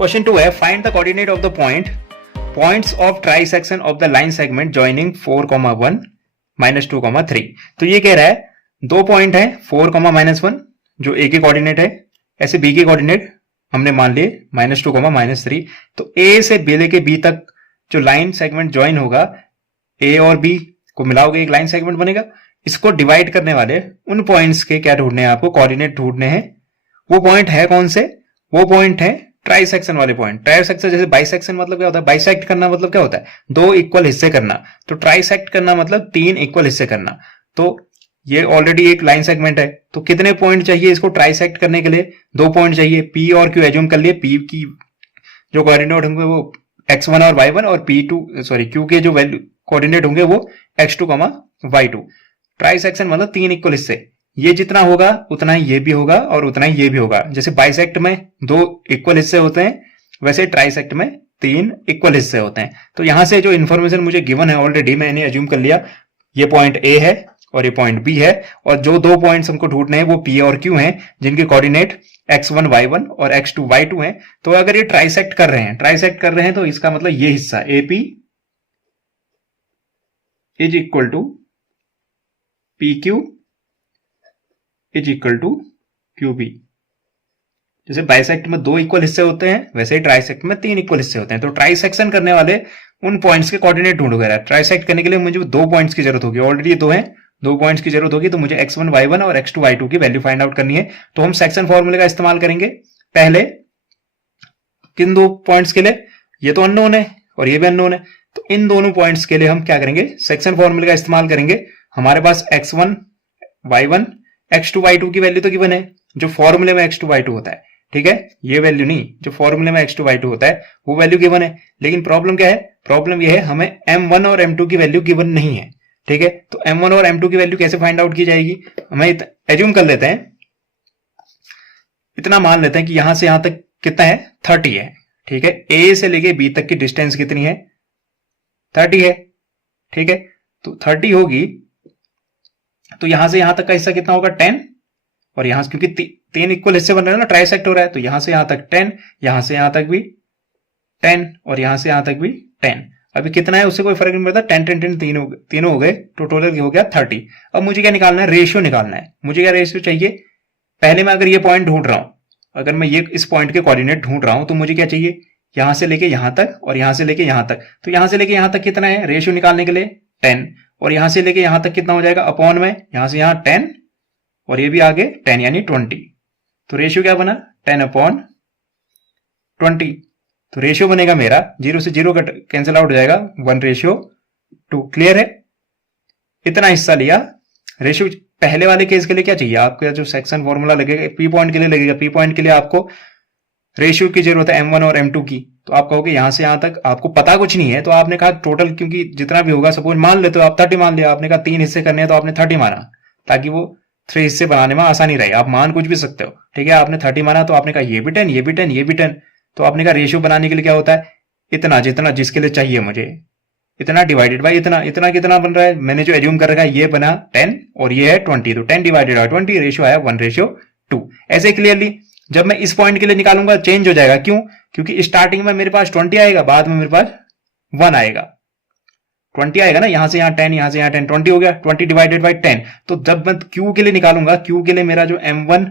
Question 2 है find the coordinate of the points of trisection of the line segment joining 4,1 -2,3। तो ये कह रहा है दो पॉइंट है 4, -1 जो ए के कोऑर्डिनेट है, ऐसे बी के कोऑर्डिनेट हमने मान लिए -2, -3। तो ए से बी लेके बी तक जो लाइन सेगमेंट ज्वाइन होगा, ए और बी को मिलाओगे एक लाइन सेगमेंट बनेगा। इसको डिवाइड करने वाले उन पॉइंट्स के क्या ढूंढने हैं आपको, कोऑर्डिनेट ढूंढने हैं। वो पॉइंट है कौन से, वो पॉइंट है ट्राइसेक्शन वाले पॉइंट। ट्राइसेक्शन जैसे बाइसेक्शन मतलब क्या होता है, बाइसेक्ट करना मतलब क्या होता है, दो इक्वल हिस्से करना। तो ट्राइसेक्ट करना मतलब 3 इक्वल हिस्से करना। तो ये ऑलरेडी एक लाइन सेगमेंट है, तो कितने पॉइंट चाहिए इसको ट्राइसेक्ट करने के लिए, 2 पॉइंट चाहिए। पी और क्यू एज्यूम कर लिए, पी की जो कोऑर्डिनेट होंगे वो x1 और y1 और क्यू के जो वैल्यू कोऑर्डिनेट होंगे वो x2, y2। ट्राइसेक्शन मतलब 3 इक्वल हिस्से, ये जितना होगा उतना ही ये भी होगा और उतना ही ये भी होगा। जैसे बाइसेक्ट में 2 इक्वल हिस्से होते हैं, वैसे ट्राइसेक्ट में 3 इक्वल हिस्से होते हैं। तो यहां से जो इन्फॉर्मेशन मुझे गिवन है ऑलरेडी मैंने एज्यूम कर लिया, ये पॉइंट ए है और ये पॉइंट बी है, और जो 2 पॉइंट्स हमको ढूंढने हैं वो पी और क्यू हैं, जिनके कोऑर्डिनेट x1 y1 और x2 y2 हैं। तो अगर ये ट्राइसेक्ट कर रहे हैं तो इसका मतलब ये हिस्सा AP is equal to PQ is equal to QP। जैसे बाइसेक्ट में 2 इक्वल हिस्से होते हैं, वैसे ही ट्राइसेक्ट में 3 इक्वल हिस्से होते हैं। तो ट्राइसेक्शन करने वाले उन पॉइंट्स के कोऑर्डिनेट ढूंढोगे। ट्राइसेक्ट करने के लिए मुझे 2 पॉइंट्स की जरूरत होगी, ऑलरेडी 2 है, 2 पॉइंट्स की जरूरत होगी। तो मुझे x1 y1 और x2 y2 की वैल्यू फाइंड आउट करनी है। तो हम सेक्शन फॉर्मूले का इस्तेमाल करेंगे। पहले किन 2 पॉइंट्स के लिए, ये तो अननोन है और ये भी अननोन है, तो इन दोनों पॉइंट्स के लिए हम क्या करेंगे, सेक्शन फॉर्मूले का इस्तेमाल करेंगे। हमारे पास x1 y1 x2 y2 की वैल्यू तो गिवन है, जो फॉर्मूले में x2 y2 होता है, ठीक है, ये वैल्यू नहीं, जो फॉर्मूले में x2 y2 होता है वो वैल्यू गिवन है। लेकिन प्रॉब्लम क्या है, प्रॉब्लम ये है हमें m1 और m2 की वैल्यू गिवन नहीं है, ठीक है। तो m1 और m2 की वैल्यू कैसे फाइंड आउट की जाएगी, हमें एज्यूम कर लेते हैं, इतना मान लेते हैं कि यहां से यहां तक कितना है, 30 है, ठीक है। a से लेके b तक की डिस्टेंस कितनी है, 30 है, ठीक है। तो 30 होगी, तो यहां से यहां तक का हिस्सा कितना होगा, 10, और यहां से क्योंकि 3 इक्वल हिस्से बन रहे हैं ना, ट्राइसेक्ट हो रहा है, तो यहां से यहां तक 10, यहां से यहां तक भी 10 और यहां से यहां तक भी 10। अभी कितना है उससे कोई फर्क नहीं पड़ता, 10 10 10 तीनों हो गए, तो टोटल हो गया 30। अब मुझे क्या निकालना है, रेशियो निकालना है। मुझे क्या रेशियो चाहिए, पहले मैं अगर ये पॉइंट ढूंढ रहा हूं, अगर मैं ये इस पॉइंट के कोऑर्डिनेट ढूंढ रहा हूं, तो मुझे क्या चाहिए, यहां से लेके यहां तक और यहां से लेके यहां तक। तो यहां से लेके यहां तक कितना है, रेशियो निकालने के लिए 10, और यहां से लेके यहां तक कितना हो जाएगा, अपॉन में यहां से यहां 10 और ये भी आगे 10 यानी 20। तो रेशियो क्या बना, 10/20। तो रेशियो बनेगा मेरा 0 से 0 कैंसिल आउट हो जाएगा, 1:2। क्लियर है, इतना हिस्सा लिया। रेशियो पहले वाले केस के लिए क्या चाहिए, आपका जो सेक्शन फॉर्मूला लगेगा पी पॉइंट के लिए लगेगा, पी पॉइंट के लिए आपको रेशियो की जरूरत है m1 और m2 की। तो आप कहोगे यहां से यहां तक आपको पता कुछ नहीं है, तो आपने कहा टोटल, क्योंकि जितना भी होगा, सपोज मान लेते हो आप 30 मान लिया, आपने कहा 3 हिस्से करने हैं तो आपने 30 माना, ताकि वो 3 हिस्से बनाने में आसानी रहे। आप मान कुछ भी सकते हो, ठीक है। आपने 30 माना, तो आपने कहा ये भी 10, ये भी 10, ये भी 10। तो आपने कहा रेशियो बनाने के लिए क्या होता है, इतना जितना जिसके लिए चाहिए मुझे, इतना डिवाइडेड बाई इतना। इतना कितना बन रहा है, मैंने जो एज्यूम कर रखा है ये बना 10 और ये है 20, तो 10 डिवाइडेड बाई 20, रेशियो आया 1:2। ऐसे क्लियरली जब मैं इस पॉइंट के लिए निकालूंगा चेंज हो जाएगा, क्यों, क्योंकि स्टार्टिंग में मेरे पास 20 आएगा, बाद में मेरे पास 1 आएगा, 20 आएगा ना, यहां से यहां 10, यहां से यहां 10, 20 हो गया, 20 डिवाइडेड बाई 10। तो जब मैं क्यू के लिए निकालूंगा, क्यू के लिए मेरा जो m1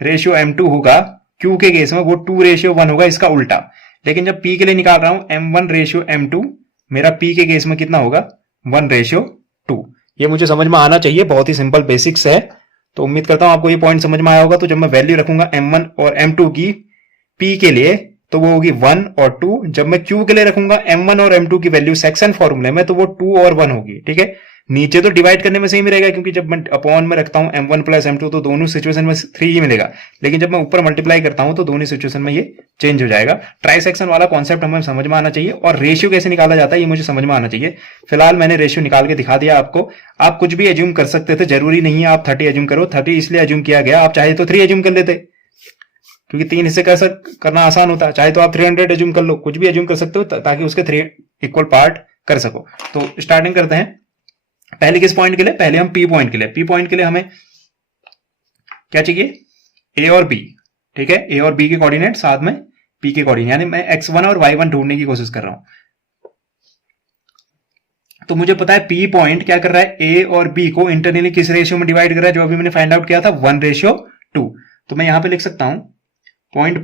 रेशियो m2 होगा, क्यू के केस में वो 2:1 होगा, इसका उल्टा। लेकिन जब p के लिए निकाल रहा हूं m1 रेशियो m2, मेरा p के केस में कितना होगा, 1:2। ये मुझे समझ में आना चाहिए, बहुत ही सिंपल बेसिक्स है। तो उम्मीद करता हूं आपको ये पॉइंट समझ में आया होगा। तो जब मैं वैल्यू रखूंगा m1 और m2 की p के लिए, तो वो होगी 1 और 2। जब मैं q के लिए रखूंगा m1 और m2 की वैल्यू सेक्शन फॉर्मूले में, तो वो 2 और 1 होगी, ठीक है। नीचे तो डिवाइड करने में सेम ही रहेगा, क्योंकि जब मैं अपॉन में रखता हूं m1 प्लस m2, तो दोनों सिचुएशन में 3 ही मिलेगा। लेकिन जब मैं ऊपर मल्टीप्लाई करता हूं, तो दोनों सिचुएशन में ये चेंज हो जाएगा। ट्राइसेक्शन वाला कॉन्सेप्ट हमें समझ में आना चाहिए, और रेशियो कैसे निकाला जाता है ये मुझे समझ में आना चाहिए। फिलहाल मैंने रेशियो निकाल के दिखा दिया आपको। आप कुछ भी एज्यूम कर सकते थे, जरूरी नहीं है आप 30 एज्यूम करो। 30 इसलिए एज्यूम किया गया, आप चाहे तो 3 एज्यूम कर लेते, क्योंकि 3 हिस्से करना आसान होता है। चाहे तो आप 300 एज्यूम कर लो, कुछ भी एज्यूम कर सकते हो, ताकि उसके 3 इक्वल पार्ट कर सको। तो स्टार्टिंग करते हैं। पहले किस पॉइंट के लिए, पहले हम पी पॉइंट के लिए। पी पॉइंट के लिए हमें क्या चाहिए, ए और बी, ठीक है। ए और बी के कोऑर्डिनेट साथ में p के कोऑर्डिनेट, यानी मैं x1 और y1 ढूंढने की कोशिश कर रहा हूं। तो मुझे पता है p पॉइंट क्या कर रहा है, a और b को इंटरनली किस रेशियो में डिवाइड कर रहा है, जो अभी मैंने फाइंड आउट किया था 1:2। तो मैं यहां पे लिख सकता हूं point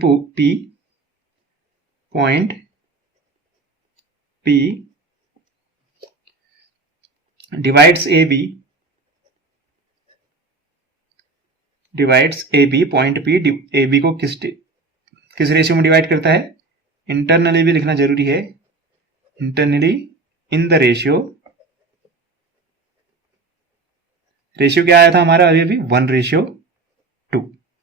p divides ab, point p ab को किस रेशियो में डिवाइड करता है, इंटरनली भी लिखना जरूरी है, इंटरनली इन द रेशियो क्या आया था हमारा अभी 1:2।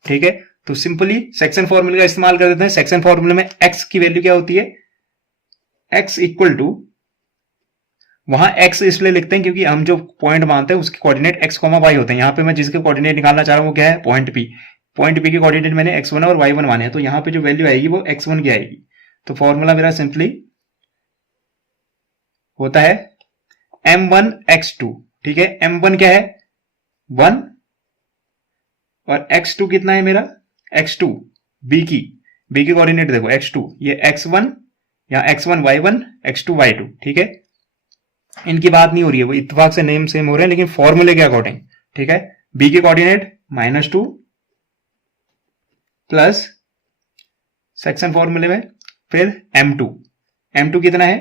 ठीक है, तो सिंपली सेक्शन फॉर्मूले का इस्तेमाल कर देते हैं। सेक्शन फॉर्मूले में x की वैल्यू क्या होती है, x इक्वल टू, वहां x इसलिए लिखते हैं क्योंकि हम जो पॉइंट मानते हैं उसके कोऑर्डिनेट x, y होते हैं। यहां पे मैं जिसके कोऑर्डिनेट निकालना चाह रहा हूं वो क्या है, पॉइंट p के कोऑर्डिनेट मैंने x1 और y1 माने हैं, तो यहां पे जो वैल्यू आएगी वो x1 की आएगी। तो फॉर्मूला मेरा सिंपली होता है m1x2। ठीक है, m1 क्या है 1 और x2 कितना है मेरा, x2 b की कोऑर्डिनेट देखो x2, ये x1 या x1 y1 x2 y2। ठीक है, इनकी बात नहीं हो रही है, वो इत्तेफाक से नेम सेम हो रहे हैं लेकिन फॉर्मूले के अकॉर्डिंग। ठीक है, b के कोऑर्डिनेट -2 प्लस सेक्शन फॉर्मूले में फिर m2 कितना है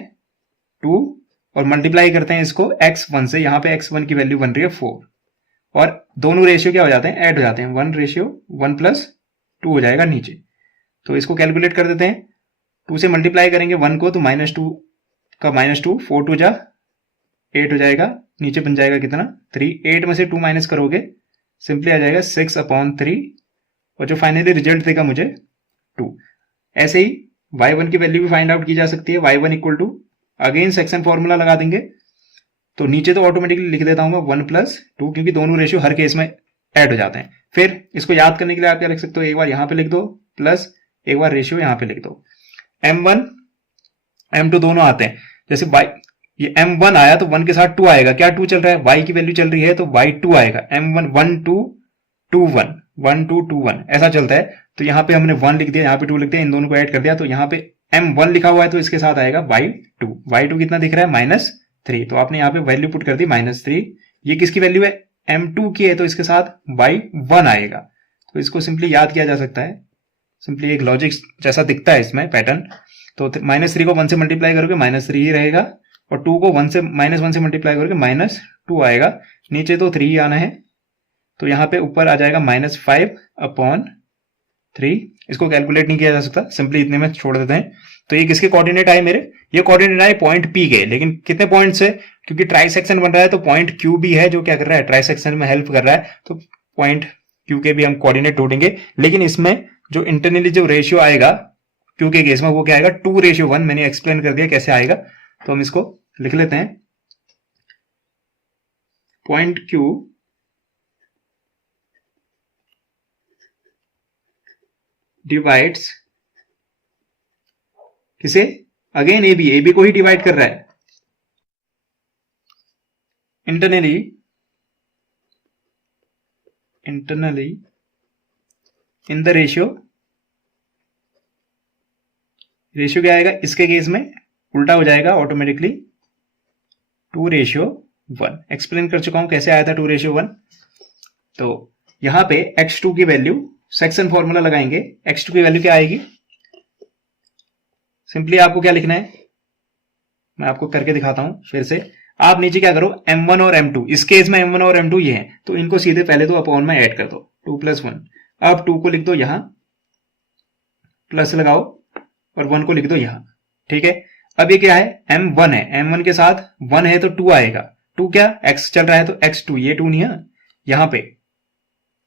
2 और मल्टीप्लाई करते हैं इसको x1 से, यहां पे x1 की वैल्यू बन रही है 4 और दोनों रेशियो क्या हो जाते हैं, ऐड हो जाते हैं, 1:1 + 2 हो जाएगा नीचे। तो इसको कैलकुलेट कर देते हैं, 2 से मल्टीप्लाई करेंगे 1 को तो -2 का -2, 4 2 जा 8 हो जाएगा, नीचे बन जाएगा कितना 3, 8 में से 2 माइनस करोगे सिंपली आ जाएगा 6/3 और जो फाइनली रिजल्ट देगा मुझे 2। ऐसे ही y1 की वैल्यू भी फाइंड आउट की जा सकती है, y1 equal to again section formula लगा देंगे, तो नीचे तो ऑटोमेटिकली लिख देता हूं मैं 1 + 2 क्योंकि दोनों रेशियो हर केस में ऐड हो जाते हैं। फिर इसको याद करने के लिए आप क्या लिख सकते हो, एक बार यहां पे लिख दो प्लस एक बार रेशियो यहां पे लिख दो। m1 m2 दोनों आते हैं, जैसे ये m1 आया तो 1 के साथ 2 आएगा, क्या 2 चल रहा है, y की वैल्यू चल रही है तो y2 आएगा, m1 1 2 2 1 1 2 2 1 ऐसा चलता है। तो यहां पे हमने 1 लिख दिया, यहां पे 2 लिख दिया, इन दोनों को ऐड कर दिया, तो यहां पे m1 लिखा हुआ है तो इसके साथ आएगा y2 कितना दिख रहा है -3, तो आपने यहाँ पे वैल्यू पुट कर दी -3। ये किसकी वैल्यू है, m2 की है, तो इसके साथ y1 आएगा। तो इसको सिंपली याद किया जा सकता है, सिंपली एक लॉजिक जैसा दिखता है इसमें पैटर्न। तो -3 को 1 से मल्टीप्लाई करोगे -3 ही रहेगा और 2 को -1 से मल्टीप्लाई करोगे -2 आएगा, नीचे तो 3 ही आना है, तो यहाँ पे ऊपर आ जाएगा -5/3। इसको कैलकुलेट नहीं किया जा सकता, सिंपली इतने में छोड़ देते हैं। तो ये किसके कोऑर्डिनेट आए मेरे, ये कोऑर्डिनेट आए पॉइंट P के, लेकिन कितने पॉइंट से, क्योंकि ट्राई सेक्शन बन रहा है तो पॉइंट Q भी है जो क्या कर रहा है, ट्राई सेक्शन में हेल्प कर रहा है, तो पॉइंट Q के भी हम कोऑर्डिनेट ढूंढेंगे। लेकिन इसमें जो इंटरनली जो रेशियो आएगा Q के केस में वो क्या आएगा 2:1, मैंने एक्सप्लेन कर दिया कैसे आएगा, तो हम इसको लिख लेते हैं। पॉइंट Q डिवाइड्स किसे, अगेन AB को ही डिवाइड कर रहा है, इंटरनली इन द रेशियो क्या आएगा इसके केस में उल्टा हो जाएगा ऑटोमेटिकली 2:1। एक्सप्लेन कर चुका हूं कैसे आया था 2:1। तो यहां पे x2 की वैल्यू, सेक्शन फॉर्मूला लगाएंगे, x2 की वैल्यू क्या आएगी, सिंपली आपको क्या लिखना है मैं आपको करके दिखाता हूं फिर से। आप नीचे क्या करो, m1 और m2, इस केस में m1 और m2 ये हैं, तो इनको सीधे पहले तो अपॉन में ऐड कर दो, 2 + 1। अब 2 को लिख दो यहां, प्लस लगाओ और 1 को लिख दो यहां। ठीक है, अब ये क्या है, m1 है, m1 के साथ 1 है तो 2 आएगा, 2 क्या x चल रहा है तो x2, ये 2 नहीं है, यहां पे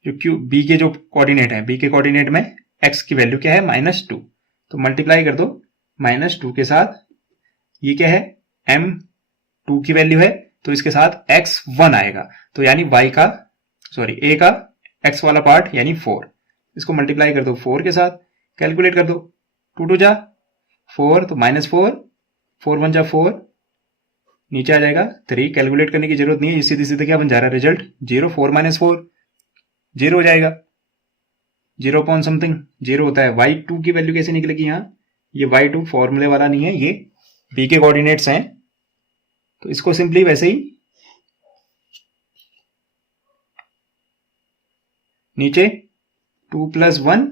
जो b के जो कोऑर्डिनेट है, b के कोऑर्डिनेट में x की वैल्यू क्या है -2, तो मल्टीप्लाई कर दो -2 के साथ, ये क्या है m2 की वैल्यू है तो इसके साथ x1 आएगा, तो यानी a का x वाला पार्ट यानी 4, इसको मल्टीप्लाई कर दो 4 के साथ, कैलकुलेट कर दो 2 2 जा 4 तो -4, 4 1 जा 4, नीचे आ जाएगा 3, कैलकुलेट करने की जरूरत नहीं है, सीधे सीधे क्या बन जा रहा है रिजल्ट 0, 4 - 4 0 हो जाएगा, जीरो अपॉन समथिंग जीरो होता है। y2 की वैल्यू कैसे निकलेगी यहाँ, ये y2 फॉर्मूले वाला नहीं है, ये p के कोऑर्डिनेट्स हैं, तो इसको सिंपली वैसे ही नीचे 2 + 1,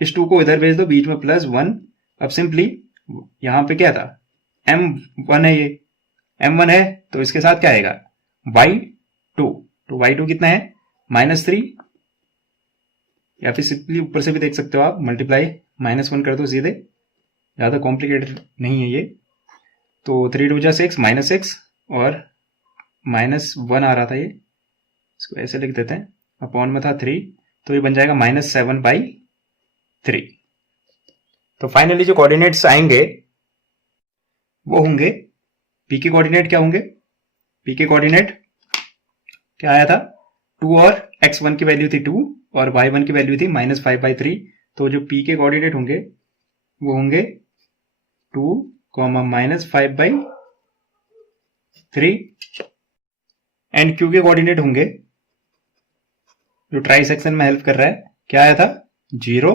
इस 2 को इधर भेज दो, बीच में +1। अब सिंपली यहां पे क्या था, m1 है, ये m1 है, तो इसके साथ क्या आएगा y2, तो y2 कितना है -3, या फिर सिंपली ऊपर से भी देख सकते हो आप, मल्टीप्लाई -1 कर दो सीधे, ज्यादा कॉम्प्लिकेटेड नहीं है ये। तो 3 × 2 = 6 -6 और -1 आ रहा था, ये इसको ऐसे लिख देते हैं, अपॉन में था 3, तो ये बन जाएगा -7/3। तो फाइनली जो कोऑर्डिनेट्स आएंगे वो होंगे, p के कोऑर्डिनेट क्या होंगे, p के कोऑर्डिनेट क्या आया था 2, और x1 की वैल्यू थी 2 और y1 की वैल्यू थी -5/3। तो जो p के कोऑर्डिनेट होंगे वो होंगे 2, -5/3, एंड q के कोऑर्डिनेट होंगे, जो ट्राई सेक्शन में हेल्प कर रहा है, क्या आया था 0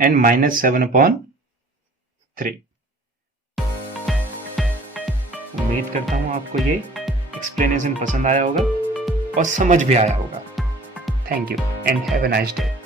एंड -7/3। उम्मीद करता हूं आपको ये एक्सप्लेनेशन पसंद आया होगा और समझ भी आया होगा। Thank you and have a nice day.